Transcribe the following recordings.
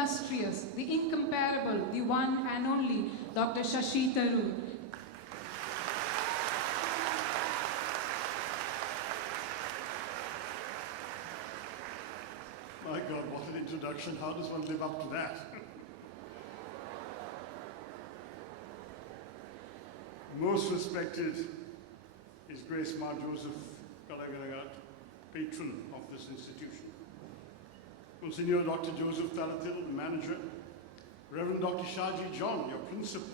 illustrious, the incomparable, the one and only Dr. Shashi Tharoor. My God, what an introduction. How does one live up to that? Most respected His Grace Mar Joseph Kalaganagat, patron of this institution. Monsignor Dr. Joseph Thalathil, manager. Reverend Dr. Shaji John, your principal.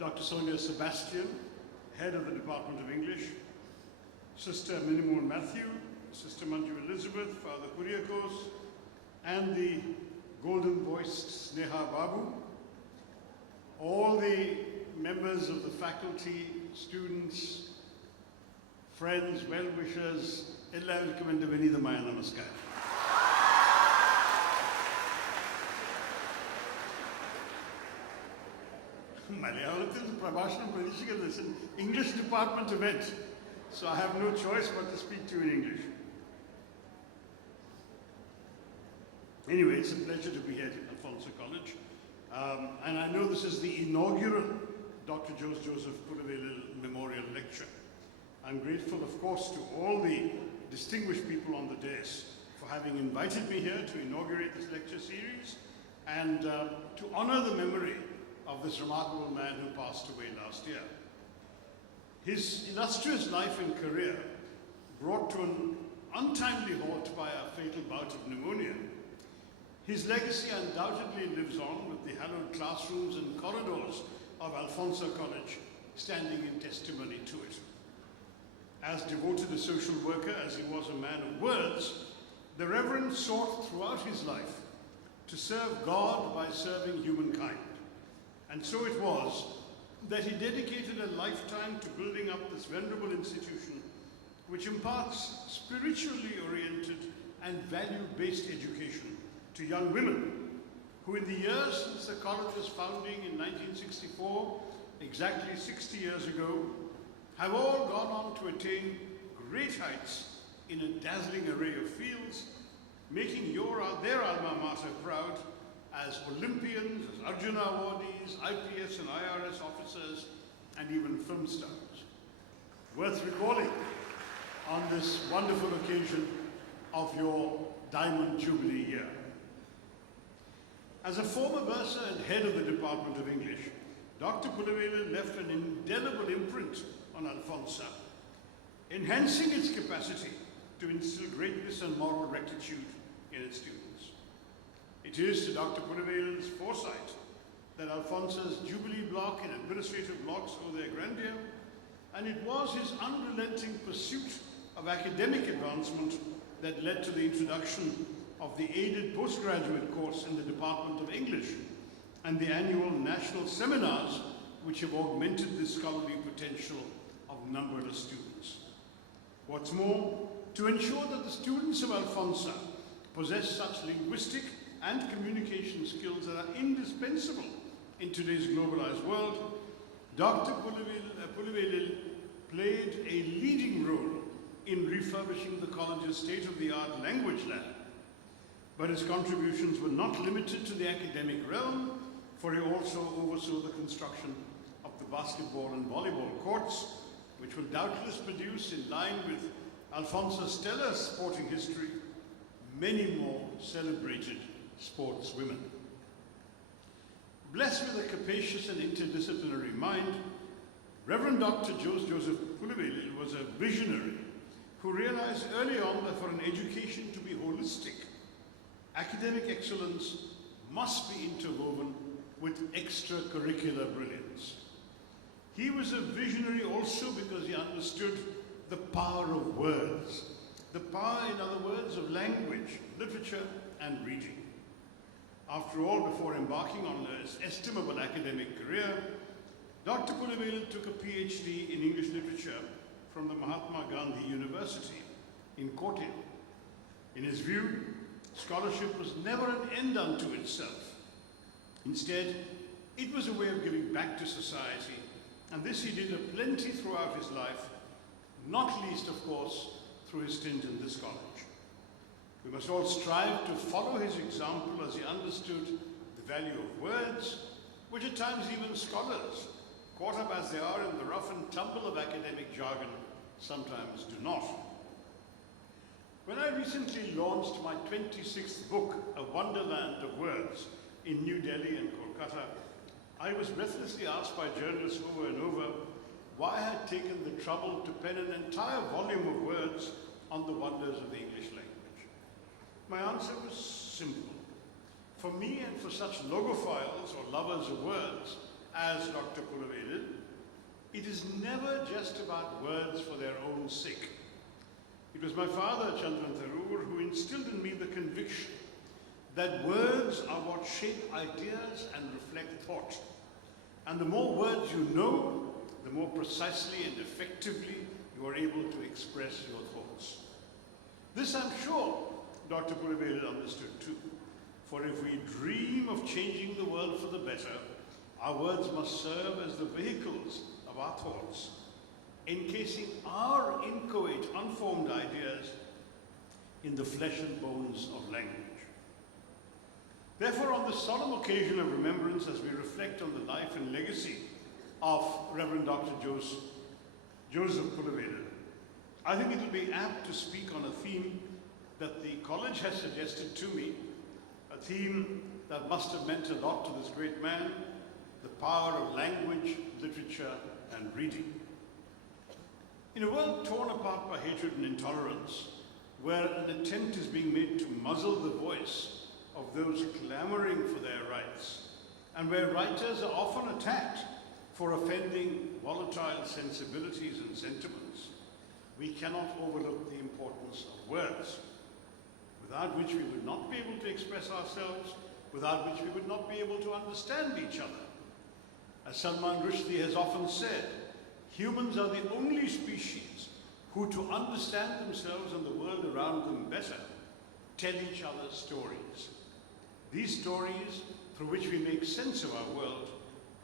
Dr. Sonia Sebastian, head of the Department of English. Sister Minimoon Matthew, Sister Manju Elizabeth, Father Kuriakos, and the golden-voiced Sneha Babu. All the members of the faculty, students, friends, well-wishers, എല്ലാവർക്കും എൻ്റെ വിനീതമായ നമസ്കാരം. മലയാളത്തിൽ പ്രഭാഷണം പ്രതീക്ഷിക്കുന്നത്. It's an English department event, so I have no choice but to speak to you in English. Anyway, it's a pleasure to be here at Alfonso College. And I know this is the inaugural Dr. Joseph Pudavelil Memorial Lecture. I'm grateful, of course, to all the distinguished people on the dais for having invited me here to inaugurate this lecture series and to honor the memory of this remarkable man who passed away last year. His illustrious life and career, brought to an untimely halt by a fatal bout of pneumonia, his legacy undoubtedly lives on with the hallowed classrooms and corridors of Alfonso College standing in testimony to it. As devoted a social worker as he was a man of words, the Reverend sought throughout his life to serve God by serving humankind. And so it was that he dedicated a lifetime to building up this venerable institution which imparts spiritually oriented and value-based education to young women who in the years since the college's founding in 1964, exactly 60 years ago, have all gone on to attain great heights in a dazzling array of fields, making their alma mater proud as Olympians, as Arjuna awardees, IPS and IRS officers, and even film stars. Worth recalling on this wonderful occasion of your Diamond Jubilee year. As a former bursar and head of the Department of English, Dr. Pudavelil left an indelible imprint on Alfonso, enhancing its capacity to instill greatness and moral rectitude in its students. It is to Dr. Pudavelil's foresight that Alfonso's Jubilee Block and administrative blocks owe their grandeur, and it was his unrelenting pursuit of academic advancement that led to the introduction of the aided postgraduate course in the Department of English and the annual national seminars which have augmented the scholarly potential of numberless students. What's more, to ensure that the students of Alfonso possess such linguistic and communication skills that are indispensable in today's globalized world, Dr. Pudavelil played a leading role in refurbishing the college's state-of-the-art language lab. But his contributions were not limited to the academic realm, for he also oversaw the construction of the basketball and volleyball courts, which will doubtless produce, in line with Alfonso's stellar sporting history, many more celebrated sportswomen. Blessed with a capacious and interdisciplinary mind, Reverend Dr. Joseph Pudavelil was a visionary who realized early on that for an education to be holistic, academic excellence must be interwoven with extracurricular brilliance. He was a visionary also because he understood the power of words, the power, in other words, of language, literature, and reading. After all, before embarking on his estimable academic career, Dr. Pudavelil took a PhD in English literature from the Mahatma Gandhi University in Kotte. In his view, scholarship was never an end unto itself. Instead, it was a way of giving back to society, and this he did aplenty throughout his life, not least, of course, through his stint in this college. We must all strive to follow his example as he understood the value of words, which at times even scholars, caught up as they are in the rough and tumble of academic jargon, sometimes do not. When I recently launched my 26th book, A Wonderland of Words, in New Delhi and Kolkata, I was breathlessly asked by journalists over and over why I had taken the trouble to pen an entire volume of words on the wonders of the English language. My answer was simple. For me and for such logophiles or lovers of words as Dr. Pulavedil, it is never just about words for their own sake. It was my father, Chandran Tharoor, who instilled in me the conviction that words are what shape ideas and reflect thought. And the more words you know, the more precisely and effectively you are able to express your thoughts. This, I'm sure, Dr. Pulavedil understood too. For if we dream of changing the world for the better, our words must serve as the vehicles of our thoughts, encasing our inchoate, unformed ideas in the flesh and bones of language. Therefore, on this solemn occasion of remembrance, as we reflect on the life and legacy of Reverend Dr. Joseph Pulavedil, I think it will be apt to speak on a theme that the college has suggested to me, a theme that must have meant a lot to this great man, the power of language, literature, and reading. In a world torn apart by hatred and intolerance, where an attempt is being made to muzzle the voice of those clamoring for their rights, and where writers are often attacked for offending volatile sensibilities and sentiments, we cannot overlook the importance of words, without which we would not be able to express ourselves, without which we would not be able to understand each other. As Salman Rushdie has often said, humans are the only species who, to understand themselves and the world around them better, tell each other stories. These stories, through which we make sense of our world,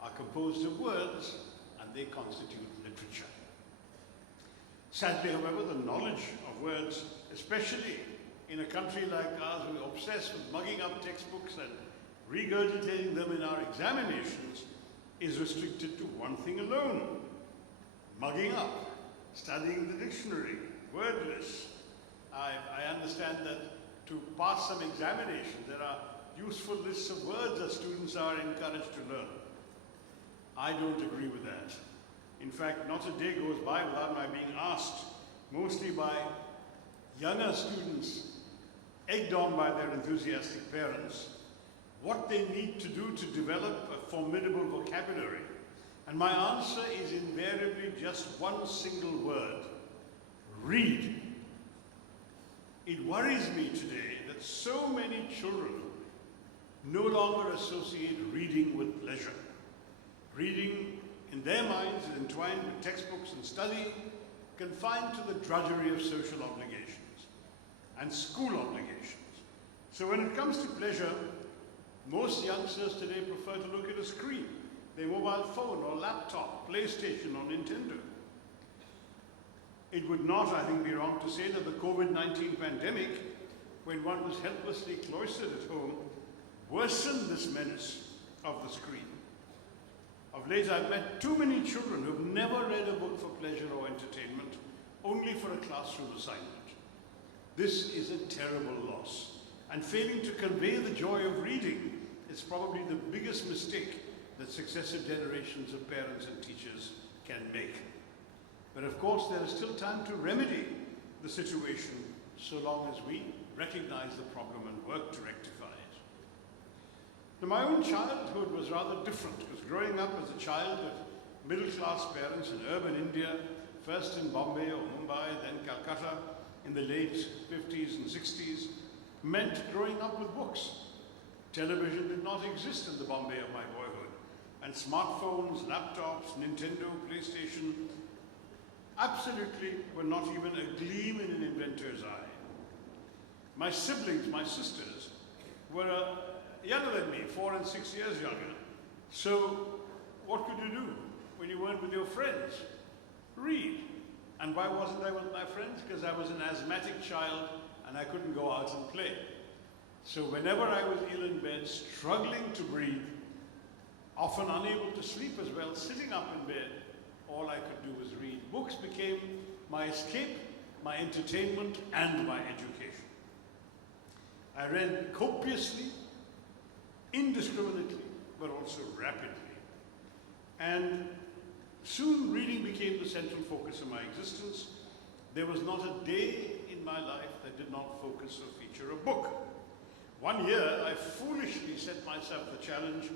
are composed of words, and they constitute literature. Sadly, however, the knowledge of words, especially in a country like ours, we're obsessed with mugging up textbooks and regurgitating them in our examinations, is restricted to one thing alone: mugging up, studying the dictionary, word lists. I understand that to pass some examination, there are useful lists of words that students are encouraged to learn. I don't agree with that. In fact, not a day goes by without my being asked, mostly by younger students, egged on by their enthusiastic parents, what they need to do to develop a formidable vocabulary. And my answer is invariably just one single word: read. It worries me today that so many children no longer associate reading with pleasure. Reading, in their minds, is entwined with textbooks and study, confined to the drudgery of social obligations and school obligations. So when it comes to pleasure, most youngsters today prefer to look at a screen, their mobile phone or laptop, PlayStation or Nintendo. It would not, I think, be wrong to say that the COVID-19 pandemic, when one was helplessly cloistered at home, worsened this menace of the screen. Of late, I've met too many children who've never read a book for pleasure or entertainment, only for a classroom assignment. This is a terrible loss, and failing to convey the joy of reading is probably the biggest mistake that successive generations of parents and teachers can make. But of course, there is still time to remedy the situation so long as we recognize the problem and work to rectify it. Now, my own childhood was rather different, because growing up as a child of middle-class parents in urban India, first in Bombay or Mumbai, then Calcutta, in the late 50s and 60s, meant growing up with books. Television did not exist in the Bombay of my boyhood, and smartphones, laptops, Nintendo, PlayStation absolutely were not even a gleam in an inventor's eye. My siblings, my sisters, were younger than me, 4 and 6 years younger. So what could you do when you weren't with your friends? Read. And why wasn't I with my friends? Because I was an asthmatic child and I couldn't go out and play. So whenever I was ill in bed, struggling to breathe, often unable to sleep as well, sitting up in bed, all I could do was read. Books became my escape, my entertainment, and my education. I read copiously, indiscriminately, but also rapidly. And soon reading became the central focus of my existence. There was not a day in my life that did not focus or feature a book. One year, I foolishly set myself the challenge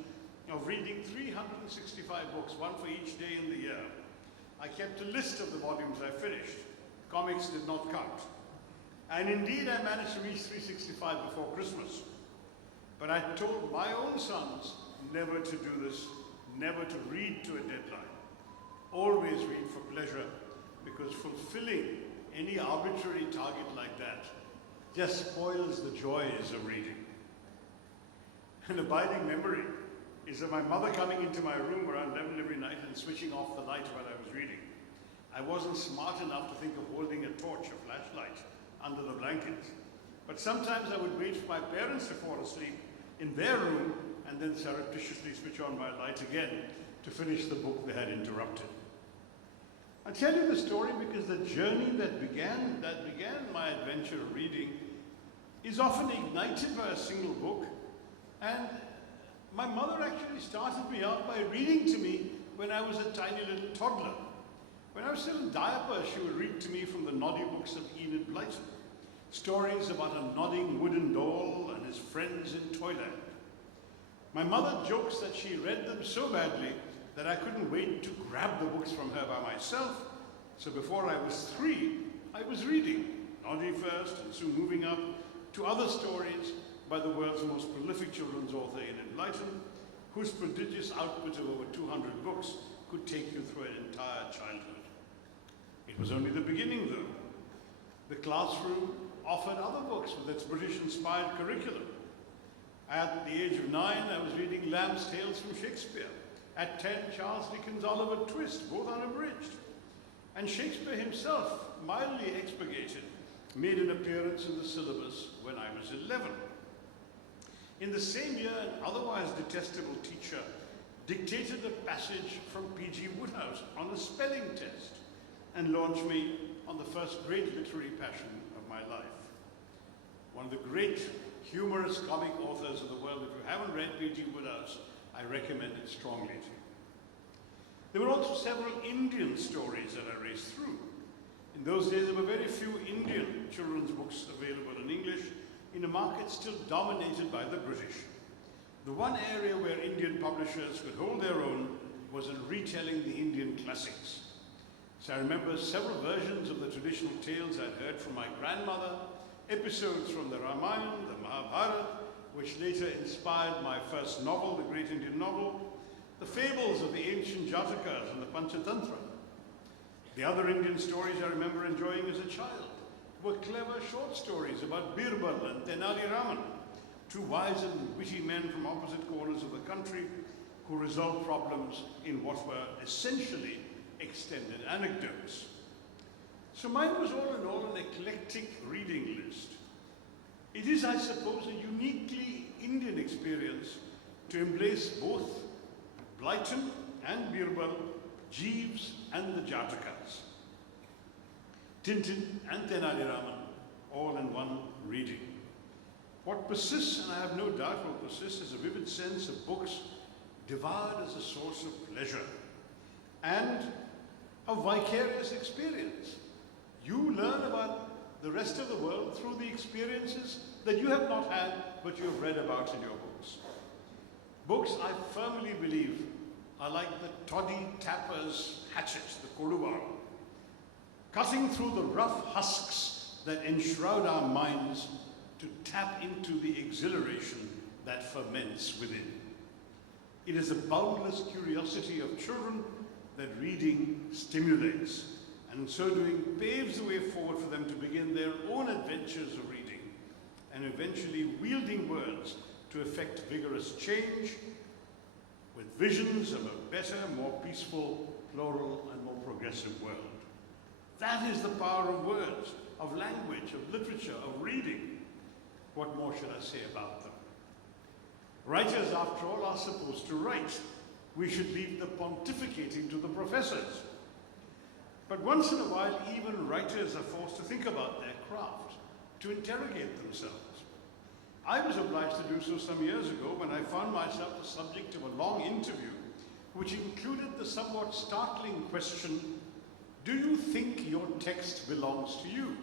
of reading 365 books, one for each day in the year. I kept a list of the volumes I finished. Comics did not count. And indeed, I managed to reach 365 before Christmas. But I told my own sons never to do this, never to read to a deadline. Always read for pleasure, because fulfilling any arbitrary target like that just spoils the joys of reading. An abiding memory is of my mother coming into my room around 11 every night and switching off the light while I was reading. I wasn't smart enough to think of holding a torch, a flashlight, under the blankets. But sometimes I would wait for my parents to fall asleep in their room and then surreptitiously switch on my light again to finish the book they had interrupted. I tell you the story because the journey that began my adventure of reading is often ignited by a single book. And my mother actually started me out by reading to me when I was a tiny little toddler. When I was still in diapers, she would read to me from the noddy books of Enid Blyton, stories about a nodding wooden doll and his friends in Toyland. My mother jokes that she read them so badly that I couldn't wait to grab the books from her by myself. So before I was 3, I was reading, Noddy first, and soon moving up to other stories by the world's most prolific children's author, Enid Blyton, whose prodigious output of over 200 books could take you through an entire childhood. It was only the beginning, though. The classroom offered other books with its British-inspired curriculum. At the age of 9, I was reading Lamb's Tales from Shakespeare. At 10, Charles Dickens' Oliver Twist, both unabridged. And Shakespeare himself, mildly expurgated, made an appearance in the syllabus when I was 11. In the same year, an otherwise detestable teacher dictated a passage from P.G. Wodehouse on a spelling test and launched me on the first great literary passion of my life. One of the great humorous comic authors of the world. If you haven't read P.G. Wodehouse, I recommend it strongly to you. There were also several Indian stories that I raced through. In those days, there were very few Indian children's books available in English in a market still dominated by the British. The one area where Indian publishers could hold their own was in retelling the Indian classics. So I remember several versions of the traditional tales I'd heard from my grandmother, episodes from the Ramayana, the Mahabharata, which later inspired my first novel, the Great Indian Novel, the fables of the ancient Jatakas and the Panchatantra. The other Indian stories I remember enjoying as a child were clever short stories about Birbal and Tenali Raman, two wise and witty men from opposite corners of the country who resolved problems in what were essentially extended anecdotes. So mine was all in all an eclectic reading list. It is, I suppose, a uniquely Indian experience to embrace both Blyton and Birbal, Jeeves and the Jatakas, Tintin and Tenali Raman, all in one reading. What persists, and I have no doubt will persist, is a vivid sense of books devoured as a source of pleasure and of vicarious experience. You learn about the rest of the world through the experiences that you have not had, but you have read about in your books. Books, I firmly believe, are like the toddy tapper's hatchet, the kodubar, cutting through the rough husks that enshroud our minds to tap into the exhilaration that ferments within. It is a boundless curiosity of children that reading stimulates, and in so doing paves the way forward for them to begin their own adventures of reading and eventually wielding words to effect vigorous change with visions of a better, more peaceful, plural, and more progressive world. That is the power of words, of language, of literature, of reading. What more should I say about them? Writers, after all, are supposed to write. We should leave the pontificating to the professors. But once in a while, even writers are forced to think about their craft, to interrogate themselves. I was obliged to do so some years ago when I found myself the subject of a long interview which included the somewhat startling question, do you think your text belongs to you?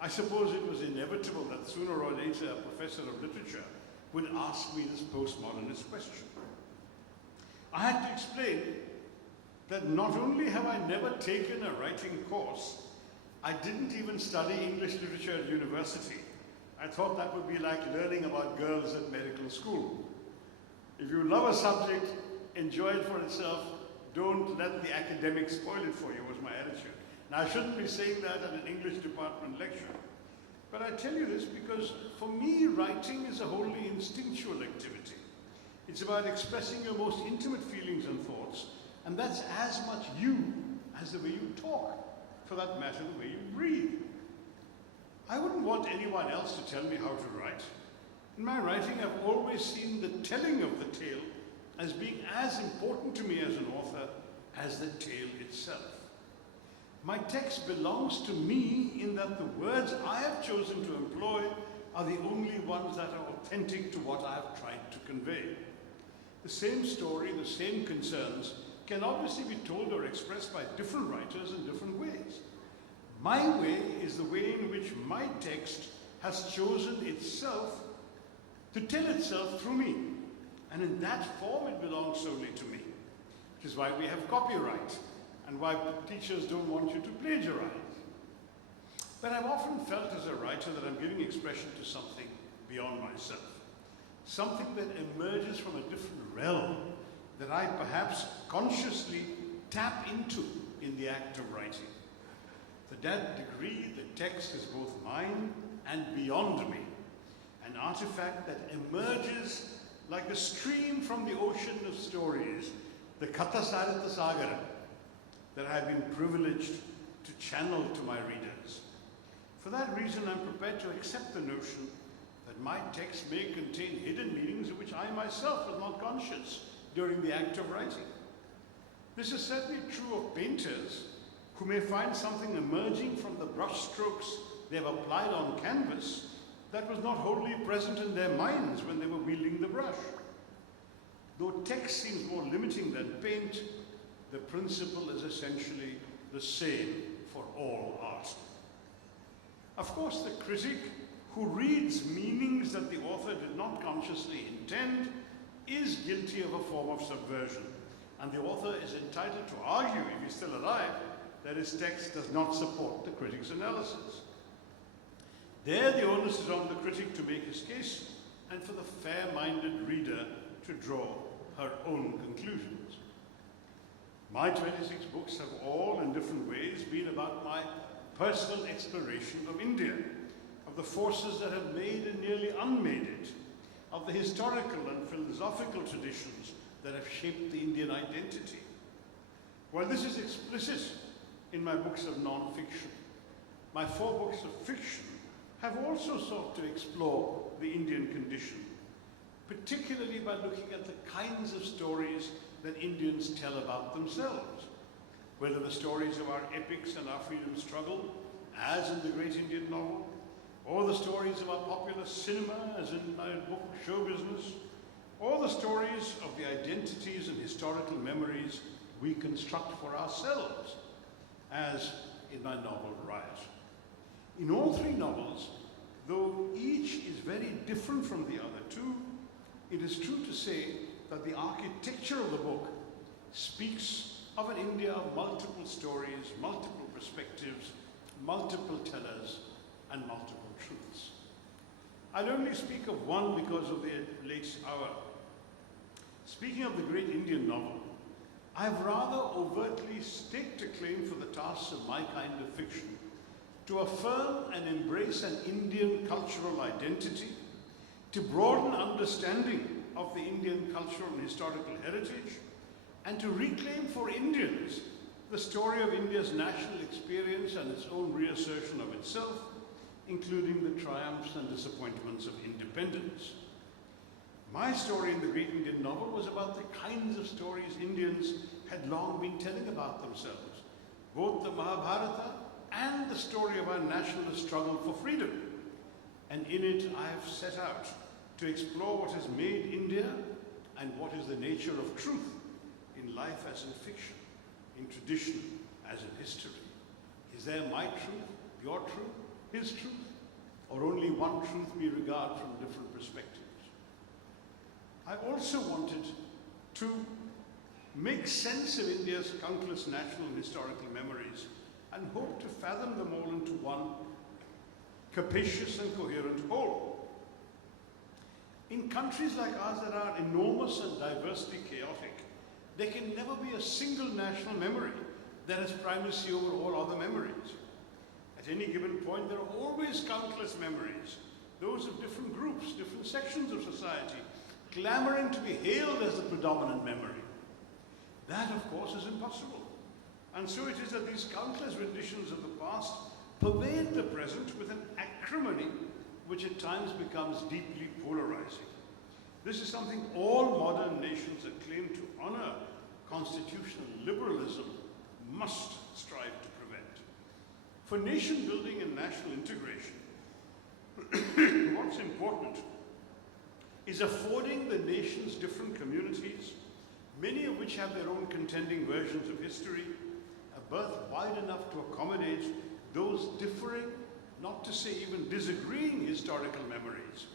I suppose it was inevitable that sooner or later a professor of literature would ask me this postmodernist question. I had to explain that not only have I never taken a writing course, I didn't even study English literature at university. I thought that would be like learning about girls at medical school. If you love a subject, enjoy it for itself, don't let the academics spoil it for you, was my attitude. Now, I shouldn't be saying that at an English department lecture, but I tell you this because for me, writing is a wholly instinctual activity. It's about expressing your most intimate feelings and thoughts, and that's as much you as the way you talk, for that matter, the way you breathe. I wouldn't want anyone else to tell me how to write. In my writing, I've always seen the telling of the tale as being as important to me as an author as the tale itself. My text belongs to me in that the words I have chosen to employ are the only ones that are authentic to what I have tried to convey. The same story, the same concerns can obviously be told or expressed by different writers in different ways. My way is the way in which my text has chosen itself to tell itself through me. And in that form, it belongs solely to me, which is why we have copyright and why teachers don't want you to plagiarize. But I've often felt as a writer that I'm giving expression to something beyond myself, something that emerges from a different realm that I perhaps consciously tap into in the act of writing. To that degree, the text is both mine and beyond me, an artifact that emerges like a stream from the ocean of stories, the Katha Saritha Sagara, that I have been privileged to channel to my readers. For that reason, I'm prepared to accept the notion that my text may contain hidden meanings of which I myself was not conscious during the act of writing. This is certainly true of painters who may find something emerging from the brushstrokes they have applied on canvas that was not wholly present in their minds when they were wielding the brush. Though text seems more limiting than paint, the principle is essentially the same for all art. Of course, the critic who reads meanings that the author did not consciously intend is guilty of a form of subversion, and the author is entitled to argue, if he's still alive, that his text does not support the critic's analysis. There, the onus is on the critic to make his case, and for the fair-minded reader to draw her own conclusions. My 26 books have all, in different ways, been about my personal exploration of India, of the forces that have made and nearly unmade it, of the historical and philosophical traditions that have shaped the Indian identity. While this is explicit in my books of non-fiction, my 4 books of fiction have also sought to explore the Indian condition, particularly by looking at the kinds of stories that Indians tell about themselves, whether the stories of our epics and our freedom struggle, as in the great Indian novel, or the stories of our popular cinema, as in my book Show Business, or the stories of the identities and historical memories we construct for ourselves, as in my novel Riot. In all 3 novels, though each is very different from the other 2, it is true to say that the architecture of the book speaks of an India of multiple stories, multiple perspectives, multiple tellers, and multiple truths. I'll only speak of one because of the late hour. Speaking of the great Indian novel, I've rather overtly staked a claim for the tasks of my kind of fiction to affirm and embrace an Indian cultural identity, to broaden understanding of the Indian cultural and historical heritage, and to reclaim for Indians the story of India's national experience and its own reassertion of itself, including the triumphs and disappointments of independence. My story in the Great Indian Novel was about the kinds of stories Indians had long been telling about themselves, both the Mahabharata and the story of our nationalist struggle for freedom. And in it, I have set out to explore what has made India and what is the nature of truth in life as in fiction, in tradition as in history. Is there my truth, your truth, his truth, or only one truth we regard from different perspectives? I also wanted to make sense of India's countless national and historical memories and hope to fathom them all into one capacious and coherent whole. In countries like ours that are enormous and diversely chaotic, there can never be a single national memory that has primacy over all other memories. At any given point, there are always countless memories, those of different groups, different sections of society, clamoring to be hailed as the predominant memory. That, of course, is impossible. And so it is that these countless renditions of the past pervade the present with an acrimony which at times becomes deeply polarizing. This is something all modern nations that claim to honor constitutional liberalism must strive to prevent. For nation building and national integration, what's important is affording the nation's different communities, many of which have their own contending versions of history, a berth wide enough to accommodate those differing, not to say even disagreeing historical memories.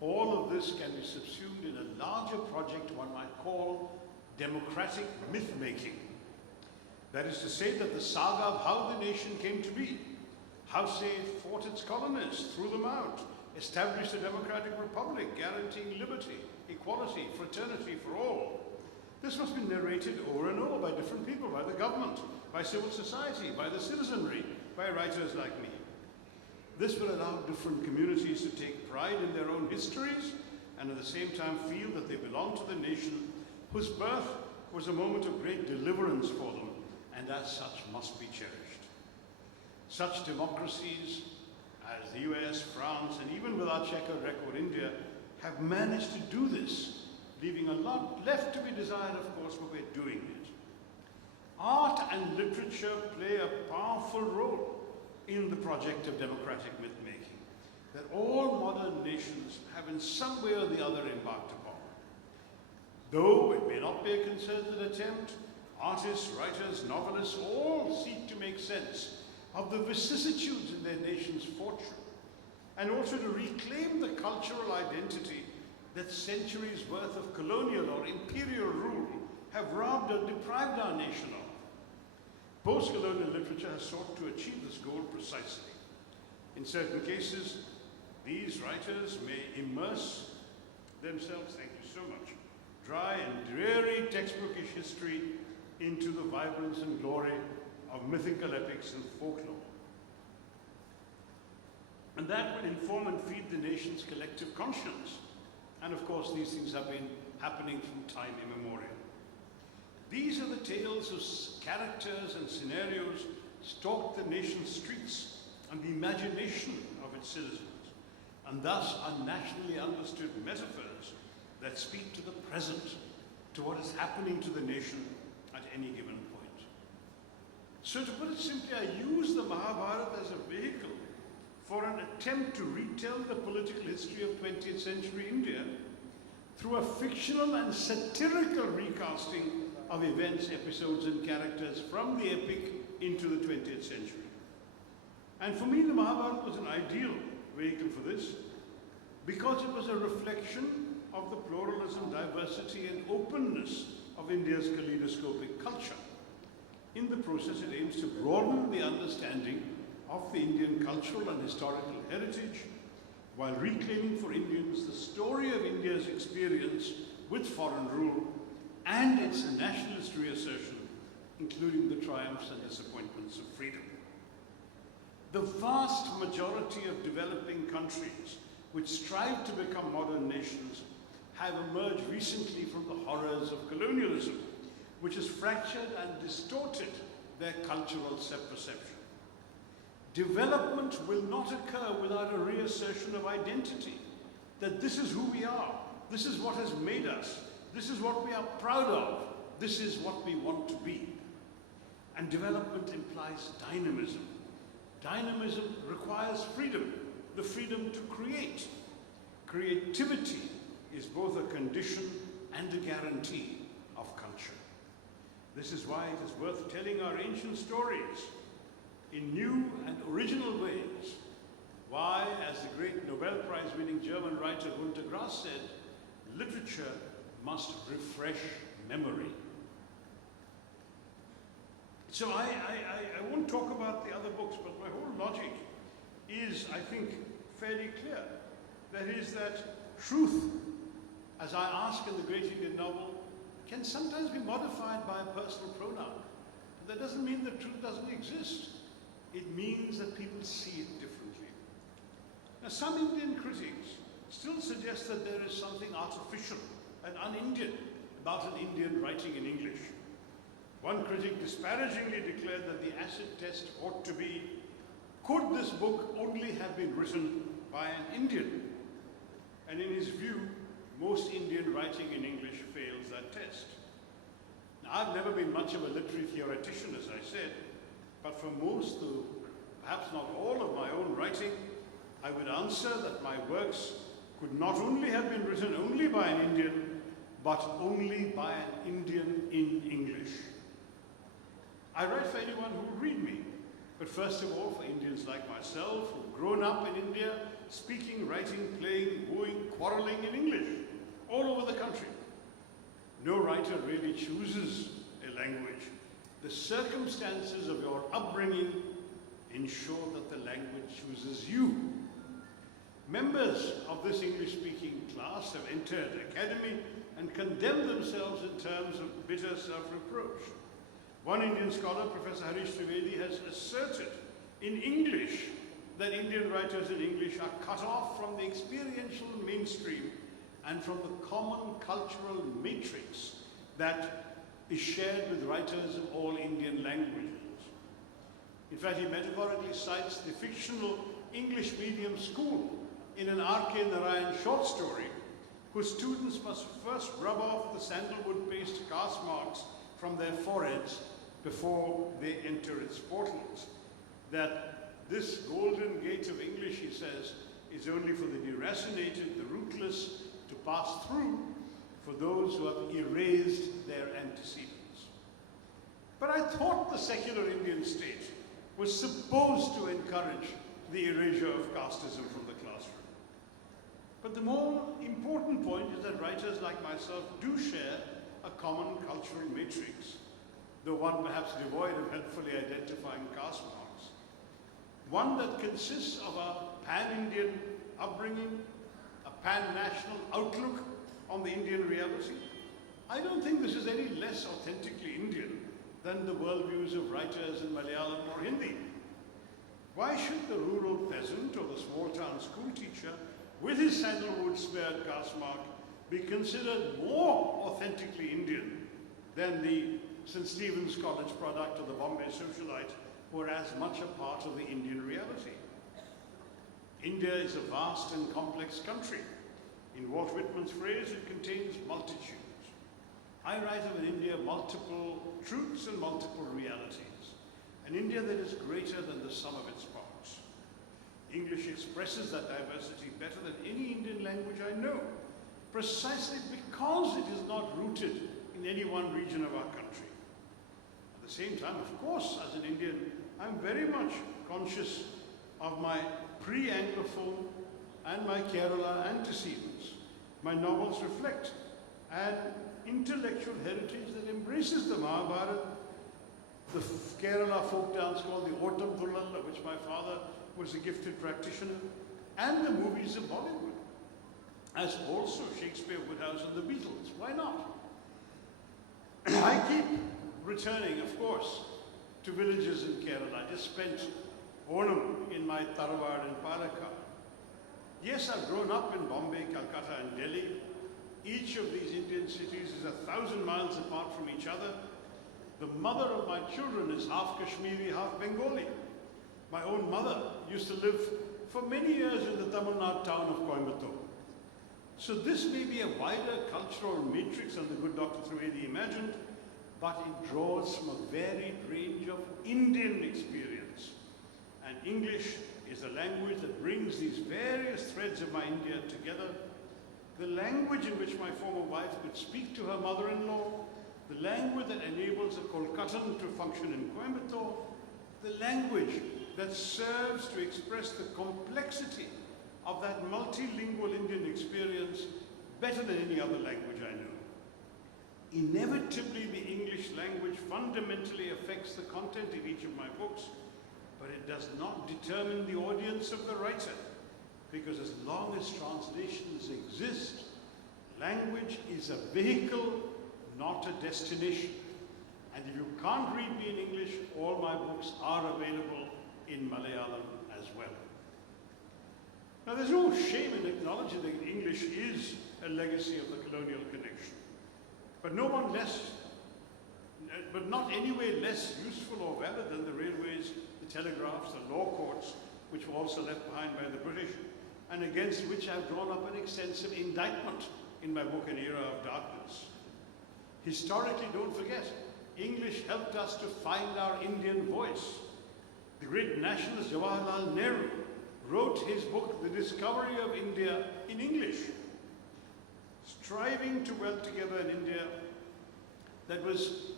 All of this can be subsumed in a larger project one might call democratic myth-making. That is to say that the saga of how the nation came to be, how, say, it fought its colonists, threw them out, established a democratic republic, guaranteeing liberty, equality, fraternity for all. This must be narrated over and over by different people, by the government, by civil society, by the citizenry, by writers like me. This will allow different communities to take pride in their own histories and at the same time feel that they belong to the nation whose birth was a moment of great deliverance for them and as such must be cherished. Such democracies as the US, France, and even with our checkered record, India, have managed to do this, leaving a lot left to be desired, of course, but we're doing it. Art and literature play a powerful role in the project of democratic myth-making that all modern nations have in some way or the other embarked upon. Though it may not be a concerted attempt, artists, writers, novelists all seek to make sense of the vicissitudes in their nation's fortune, and also to reclaim the cultural identity that centuries' worth of colonial or imperial rule have robbed or deprived our nation of. Post-colonial literature has sought to achieve this goal precisely. In certain cases, these writers may immerse themselves, thank you so much, dry and dreary textbookish history into the vibrance and glory of mythical epics and folklore. And that will inform and feed the nation's collective conscience. And of course, these things have been happening from time immemorial. These are the tales of characters and scenarios stalked the nation's streets and the imagination of its citizens, and thus are nationally understood metaphors that speak to the present, to what is happening to the nation at any given point. So to put it simply, I use the Mahabharata as a vehicle for an attempt to retell the political history of 20th century India through a fictional and satirical recasting of events, episodes, and characters from the epic into the 20th century. And for me, the Mahabharata was an ideal vehicle for this because it was a reflection of the pluralism, diversity, and openness of India's kaleidoscopic culture. In the process, it aims to broaden the understanding of the Indian cultural and historical heritage while reclaiming for Indians the story of India's experience with foreign rule and its nationalist reassertion, including the triumphs and disappointments of freedom. The vast majority of developing countries which strive to become modern nations have emerged recently from the horrors of colonialism, which has fractured and distorted their cultural self-perception. Development will not occur without a reassertion of identity, that this is who we are, this is what has made us, this is what we are proud of, this is what we want to be. And development implies dynamism. Dynamism requires freedom, the freedom to create. Creativity is both a condition and a guarantee of culture. This is why it is worth telling our ancient stories in new and original ways. Why, as the great Nobel Prize-winning German writer Günter Grass said, literature must refresh memory. So I won't talk about the other books, but my whole logic is, I think, fairly clear. That is that truth, as I ask in the great Indian novel, can sometimes be modified by a personal pronoun. But that doesn't mean that truth doesn't exist. It means that people see it differently. Now, some Indian critics still suggest that there is something artificial and un-Indian about an Indian writing in English. One critic disparagingly declared that the acid test ought to be, could this book only have been written by an Indian? And in his view, most Indian writing in English fails that test. Now, I've never been much of a literary theoretician, as I said, but for most, though perhaps not all of my own writing, I would answer that my works could not only have been written only by an Indian, but only by an Indian in English. I write for anyone who will read me, but first of all for Indians like myself, who've grown up in India, speaking, writing, playing, wooing, quarreling in English, all over the country. No writer really chooses a language. The circumstances of your upbringing ensure that the language chooses you. Members of this English-speaking class have entered the academy and condemned themselves in terms of bitter self-reproach. One Indian scholar, Professor Harish Trivedi, has asserted in English that Indian writers in English are cut off from the experiential mainstream and from the common cultural matrix that is shared with writers of all Indian languages. In fact, he metaphorically cites the fictional English medium school in an R.K. Narayan short story, whose students must first rub off the sandalwood paste caste marks from their foreheads before they enter its portals. That this golden gate of English, he says, is only for the deracinated, the rootless, to pass through, for those who have erased their antecedents. But I thought the secular Indian state was supposed to encourage the erasure of casteism from the classroom. But the more important point is that writers like myself do share a common cultural matrix, though one perhaps devoid of helpfully identifying caste marks. One that consists of a pan-Indian upbringing, a pan-national outlook on the Indian reality. I don't think this is any less authentically Indian than the worldviews of writers in Malayalam or Hindi. Why should the rural peasant or the small-town school teacher with his sandalwood-smeared caste mark be considered more authentically Indian than the St. Stephen's College product or the Bombay socialite, who are as much a part of the Indian reality? India is a vast and complex country. In Walt Whitman's phrase, it contains multitudes. I write of an India multiple truths and multiple realities, an India that is greater than the sum of its parts. English expresses that diversity better than any Indian language I know, precisely because it is not rooted in any one region of our country. At the same time, of course, as an Indian, I'm very much conscious of my pre-Anglophone and my Kerala antecedents. My novels reflect an intellectual heritage that embraces the Mahabharata, the Kerala folk dance called the Autumn Thullal, of which my father was a gifted practitioner, and the movies of Bollywood, as also Shakespeare, Woodhouse, and the Beatles. Why not? I keep returning, of course, to villages in Kerala. I just spent Onam in my Tharwad in Palakkad. Yes, I've grown up in Bombay, Calcutta, and Delhi. Each of these Indian cities is a 1,000 miles apart from each other. The mother of my children is half Kashmiri, half Bengali. My own mother used to live for many years in the Tamil Nadu town of Coimbatore. So this may be a wider cultural matrix than the good Dr. Trivedi imagined, but it draws from a varied range of Indian experience. And English is a language that brings these various threads of my India together. The language in which my former wife could speak to her mother-in-law, the language that enables a Kolkatan to function in Coimbatore, the language that serves to express the complexity of that multilingual Indian experience better than any other language I know. Inevitably, the English language fundamentally affects the content of each of my books, but it does not determine the audience of the writer, because as long as translations exist, language is a vehicle, not a destination. And if you can't read me in English, all my books are available in Malayalam as well. Now, there's no shame in acknowledging that English is a legacy of the colonial connection, but not any way less useful or valid than the railways, the telegraphs, the law courts, which were also left behind by the British, and against which I've drawn up an extensive indictment in my book, An Era of Darkness. Historically, don't forget, English helped us to find our Indian voice. The great nationalist Jawaharlal Nehru wrote his book, The Discovery of India, in English, striving to weld together an India that was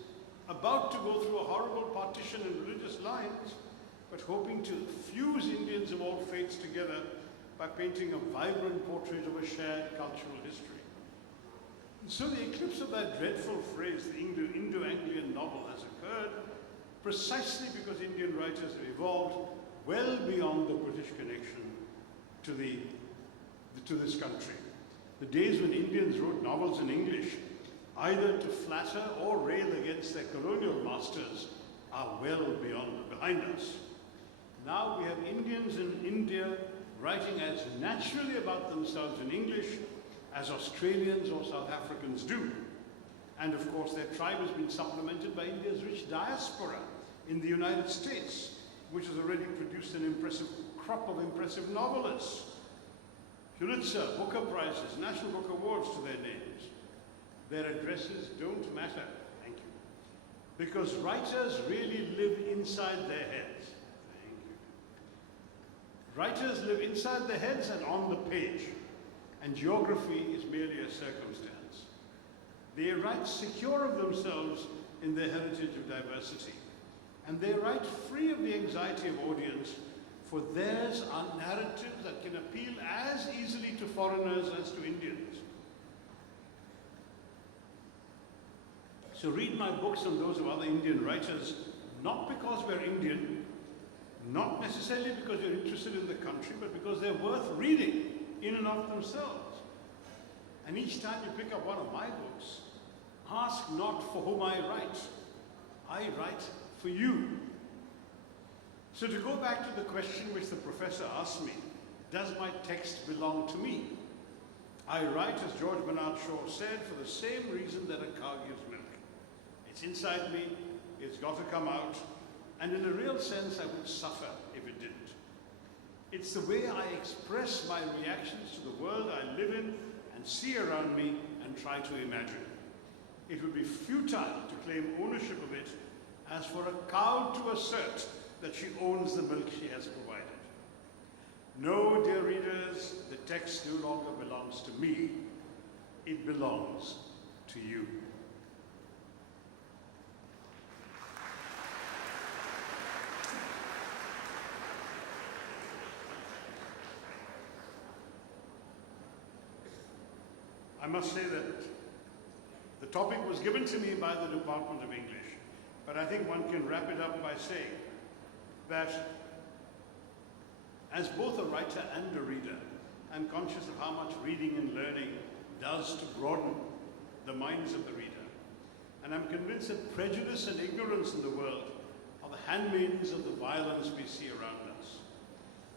about to go through a horrible partition in religious lines, but hoping to fuse Indians of all faiths together by painting a vibrant portrait of a shared cultural history. And so the eclipse of that dreadful phrase, the Indo-Anglian novel, has occurred precisely because Indian writers have evolved well beyond the British connection to this country. The days when Indians wrote novels in English, either to flatter or rail against their colonial masters, are well behind us. Now we have Indians in India writing as naturally about themselves in English as Australians or South Africans do. And of course, their tribe has been supplemented by India's rich diaspora in the United States, which has already produced an impressive crop of impressive novelists. Pulitzer, Booker Prizes, National Book Awards to their names. Their addresses don't matter, thank you, because writers really live inside their heads. Thank you. Writers live inside their heads and on the page, and geography is merely a circumstance. They write secure of themselves in their heritage of diversity, and they write free of the anxiety of audience, for theirs are narratives that can appeal as easily to foreigners as to Indians. So read my books and those of other Indian writers, not because we're Indian, not necessarily because you're interested in the country, but because they're worth reading in and of themselves. And each time you pick up one of my books, ask not for whom I write for you. So to go back to the question which the professor asked me, does my text belong to me? I write, as George Bernard Shaw said, for the same reason that a cow gives milk. It's inside me, it's got to come out, and in a real sense I would suffer if it didn't. It's the way I express my reactions to the world I live in and see around me and try to imagine. It would be futile to claim ownership of it, as for a cow to assert that she owns the milk she has provided. No, dear readers, the text no longer belongs to me. It belongs to you. I must say that the topic was given to me by the Department of English, but I think one can wrap it up by saying that as both a writer and a reader, I'm conscious of how much reading and learning does to broaden the minds of the reader. And I'm convinced that prejudice and ignorance in the world are the handmaidens of the violence we see around us.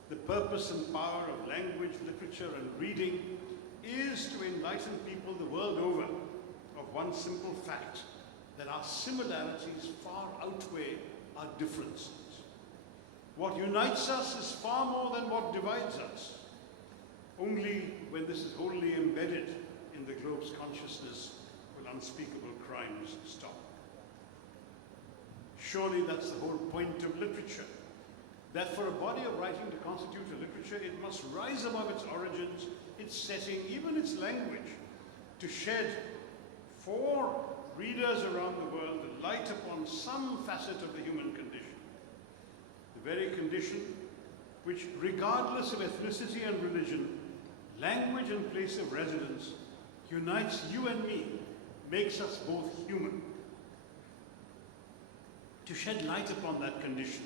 The purpose and power of language, literature, and reading is to enlighten people the world over of one simple fact, that our similarities far outweigh our differences. What unites us is far more than what divides us. Only when this is wholly embedded in the globe's consciousness will unspeakable crimes stop. Surely that's the whole point of literature, that for a body of writing to constitute a literature, it must rise above its origins, its setting, even its language, to shed for readers around the world the light upon some facet of the human condition. The very condition which, regardless of ethnicity and religion, language and place of residence, unites you and me, makes us both human. To shed light upon that condition,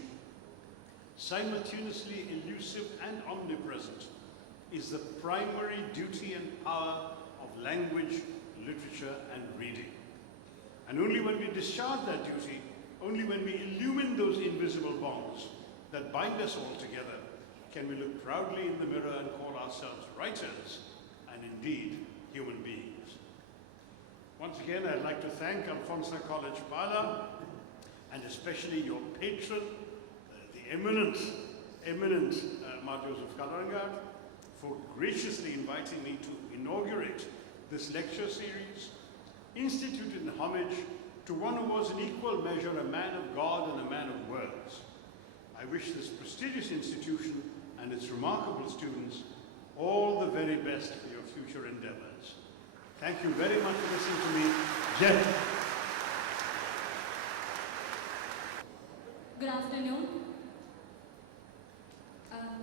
simultaneously elusive and omnipresent, is the primary duty and power of language, literature, and reading. And only when we discharge that duty, only when we illumine those invisible bonds that bind us all together, can we look proudly in the mirror and call ourselves writers, and indeed, human beings. Once again, I'd like to thank Alfonso College, Pala, and especially your patron, the eminent Ma Joseph Kalarangad, for graciously inviting me to inaugurate this lecture series, instituted in homage to one who was in equal measure a man of God and a man of words. I wish this prestigious institution and its remarkable students all the very best for your future endeavors. Thank you very much for listening to me. Jai. Good afternoon.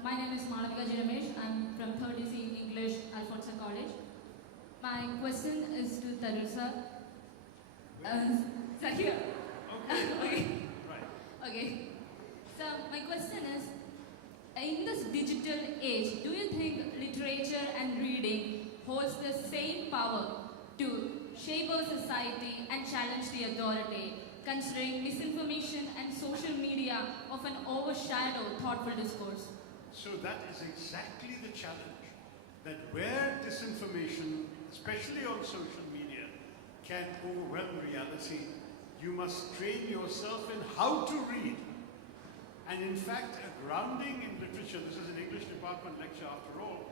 My name is Malavika Jiramesh. I'm from 3rd DC English, Alfonso College. My question is to Tharoor sir. Sir, here. Okay. Right. Okay. So my question is, in this digital age, do you think literature and reading holds the same power to shape our society and challenge the authority, considering misinformation and social media often overshadow thoughtful discourse? So that is exactly the challenge, that where disinformation, especially on social media, can overwhelm reality, you must train yourself in how to read. And in fact, a grounding in literature, this is an English department lecture after all,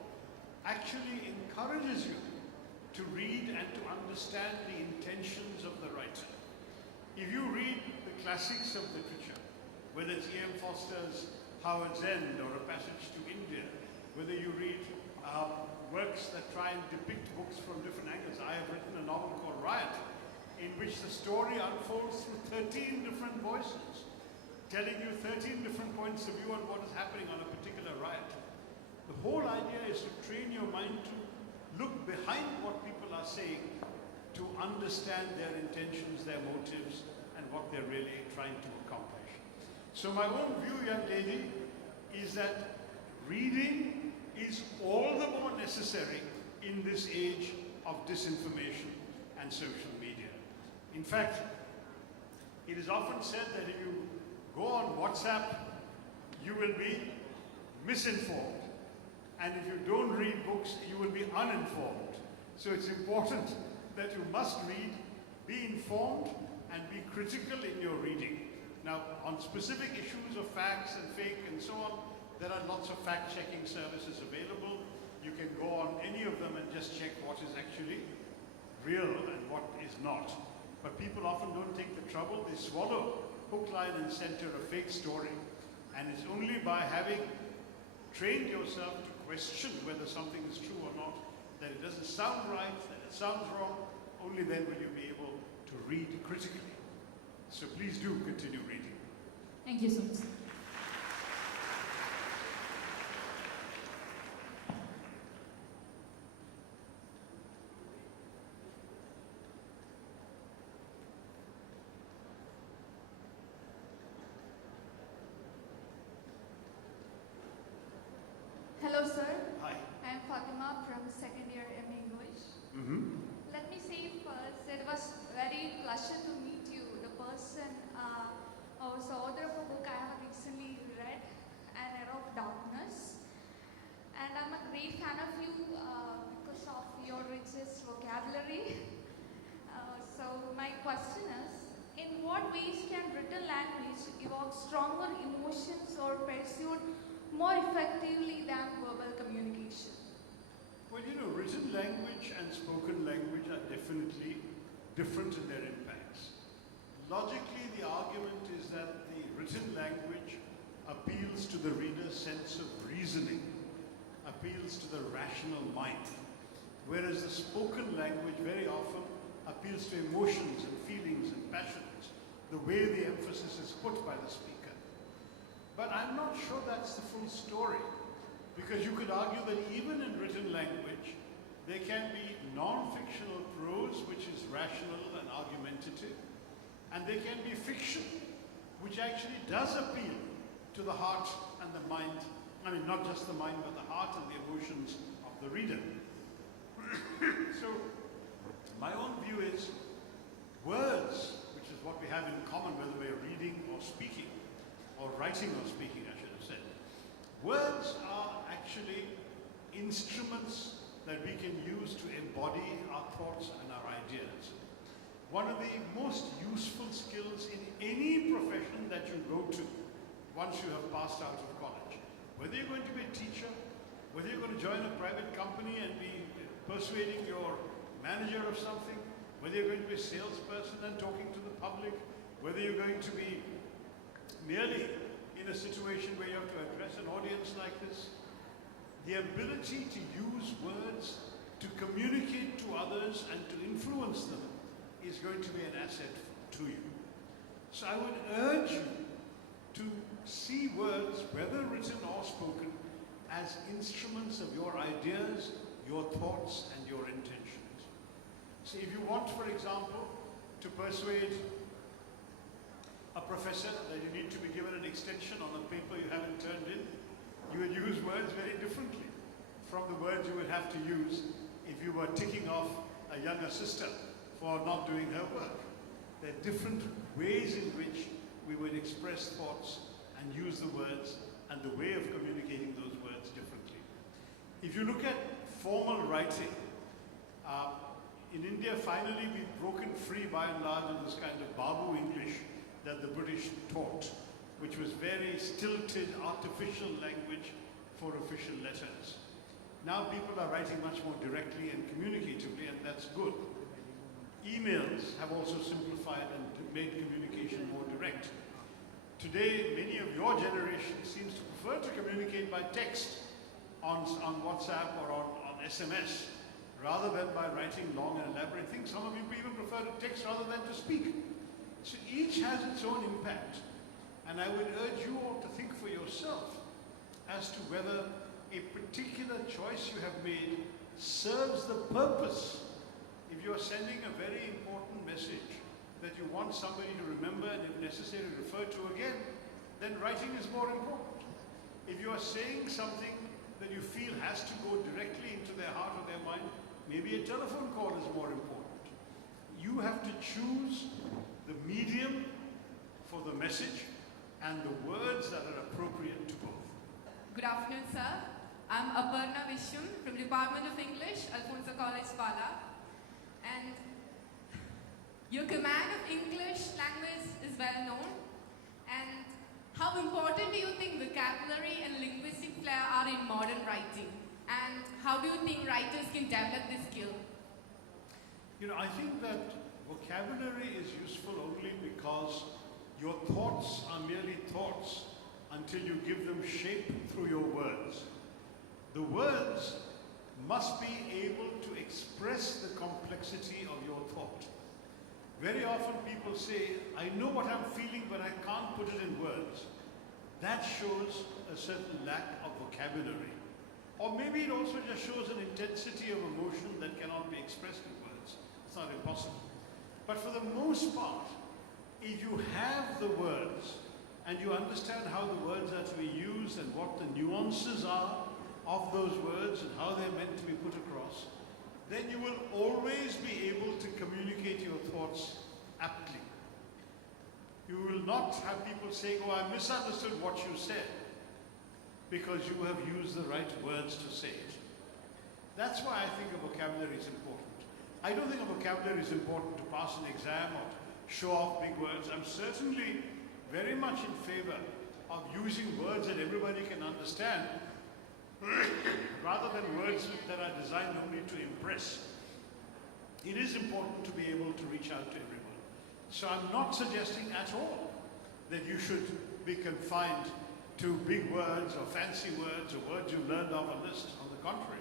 actually encourages you to read and to understand the intentions of the writer. If you read the classics of literature, whether it's E.M. Foster's Howard's End or A Passage to India, whether you read works that try and depict books from different angles. I have written a novel called Riot, in which the story unfolds through 13 different voices, telling you 13 different points of view on what is happening on a particular riot. The whole idea is to train your mind to look behind what people are saying, to understand their intentions, their motives, and what they're really trying to accomplish. So my own view, young lady, is that reading is all the more necessary in this age of disinformation and social media. In fact, it is often said that if you go on WhatsApp, you will be misinformed. And if you don't read books, you will be uninformed. So it's important that you must read, be informed, and be critical in your reading. Now, on specific issues of facts and fake and so on, there are lots of fact-checking services available. You can go on any of them and just check what is actually real and what is not. But people often don't take the trouble. They swallow hook, line, and center a fake story. And it's only by having trained yourself to question whether something is true or not, that it doesn't sound right, that it sounds wrong, only then will you be able to read critically. So please do continue reading. Thank you so much. Hello, sir. Hi. I am Fatima from second year MA English. Let me say first, it was very pleasure to meet you. The person who was the author of a book I have what ways can written language evoke stronger emotions or pursued more effectively than verbal communication? Well, you know, written language and spoken language are definitely different in their impacts. Logically, the argument is that the written language appeals to the reader's sense of reasoning, appeals to the rational mind, whereas the spoken language very often appeals to emotions and feelings and passions, the way the emphasis is put by the speaker. But I'm not sure that's the full story, because you could argue that even in written language, there can be non-fictional prose, which is rational and argumentative, and there can be fiction, which actually does appeal to the heart and the mind. I mean, not just the mind, but the heart and the emotions of the reader. So, my own view is words, which is what we have in common whether we're reading or speaking, or writing or speaking, I should have said. Words are actually instruments that we can use to embody our thoughts and our ideas. One of the most useful skills in any profession that you go to once you have passed out of college, whether you're going to be a teacher, whether you're going to join a private company and be persuading your manager of something, whether you're going to be a salesperson and talking to the public, whether you're going to be merely in a situation where you have to address an audience like this, the ability to use words to communicate to others and to influence them is going to be an asset to you. So I would urge you to see words, whether written or spoken, as instruments of your ideas, your thoughts, and your intentions. So if you want, for example, to persuade a professor that you need to be given an extension on a paper you haven't turned in, you would use words very differently from the words you would have to use if you were ticking off a younger sister for not doing her work. There are different ways in which we would express thoughts and use the words and the way of communicating those words differently. If you look at formal writing, in India finally we've broken free by and large of this kind of Babu English that the British taught, which was very stilted, artificial language for official letters. Now people are writing much more directly and communicatively, and that's good. Emails have also simplified and made communication more direct. Today, many of your generation seems to prefer to communicate by text on WhatsApp or on SMS, rather than by writing long and elaborate things. Some of you even prefer to text rather than to speak. So each has its own impact. And I would urge you all to think for yourself as to whether a particular choice you have made serves the purpose. If you are sending a very important message that you want somebody to remember and if necessary refer to again, then writing is more important. If you are saying something that you feel has to go directly into their heart or their mind, maybe a telephone call is more important. You have to choose the medium for the message and the words that are appropriate to both. Good afternoon, sir. I'm Aparna Vishwam from Department of English, Alfonso College, Pala. And your command of English language is well known. And how important do you think vocabulary and linguistic flair are in modern writing? And how do you think writers can develop this skill? You know, I think that vocabulary is useful only because your thoughts are merely thoughts until you give them shape through your words. The words must be able to express the complexity of your thought. Very often people say, I know what I'm feeling, but I can't put it in words. That shows a certain lack of vocabulary. Or maybe it also just shows an intensity of emotion that cannot be expressed in words. It's not impossible. But for the most part, if you have the words and you understand how the words are to be used and what the nuances are of those words and how they're meant to be put across, then you will always be able to communicate your thoughts aptly. You will not have people saying, oh, I misunderstood what you said, because you have used the right words to say it. That's why I think a vocabulary is important. I don't think a vocabulary is important to pass an exam or to show off big words. I'm certainly very much in favor of using words that everybody can understand rather than words that are designed only to impress. It is important to be able to reach out to everyone. So I'm not suggesting at all that you should be confined to big words or fancy words or words you've learned off a list. On the contrary,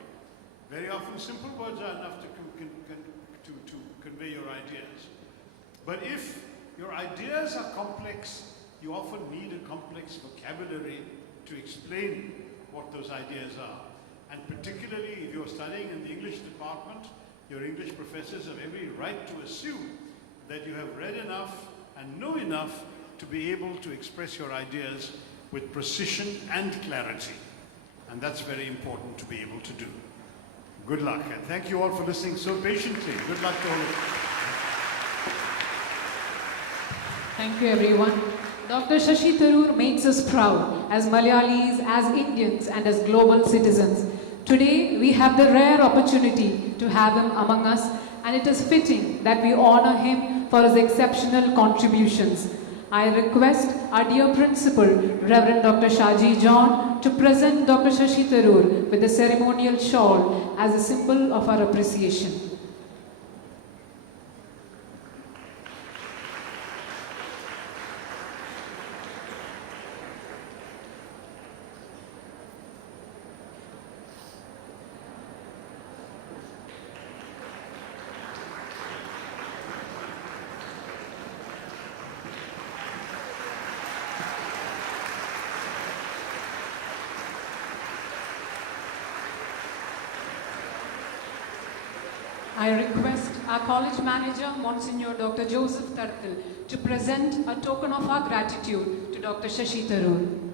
very often simple words are enough to convey your ideas. But if your ideas are complex, you often need a complex vocabulary to explain what those ideas are. And particularly if you're studying in the English department, your English professors have every right to assume that you have read enough and know enough to be able to express your ideas with precision and clarity. And that's very important to be able to do. Good luck, and thank you all for listening so patiently. Good luck to all of you. Thank you, everyone. Dr. Shashi Tharoor makes us proud as Malayalis, as Indians, and as global citizens. Today, we have the rare opportunity to have him among us, and it is fitting that we honor him for his exceptional contributions. I request our dear principal, Reverend Dr. Shaji John, to present Dr. Shashi Tharoor with a ceremonial shawl as a symbol of our appreciation. I request our college manager, Monsignor Dr. Joseph Tartal, to present a token of our gratitude to Dr. Shashi Tharoor.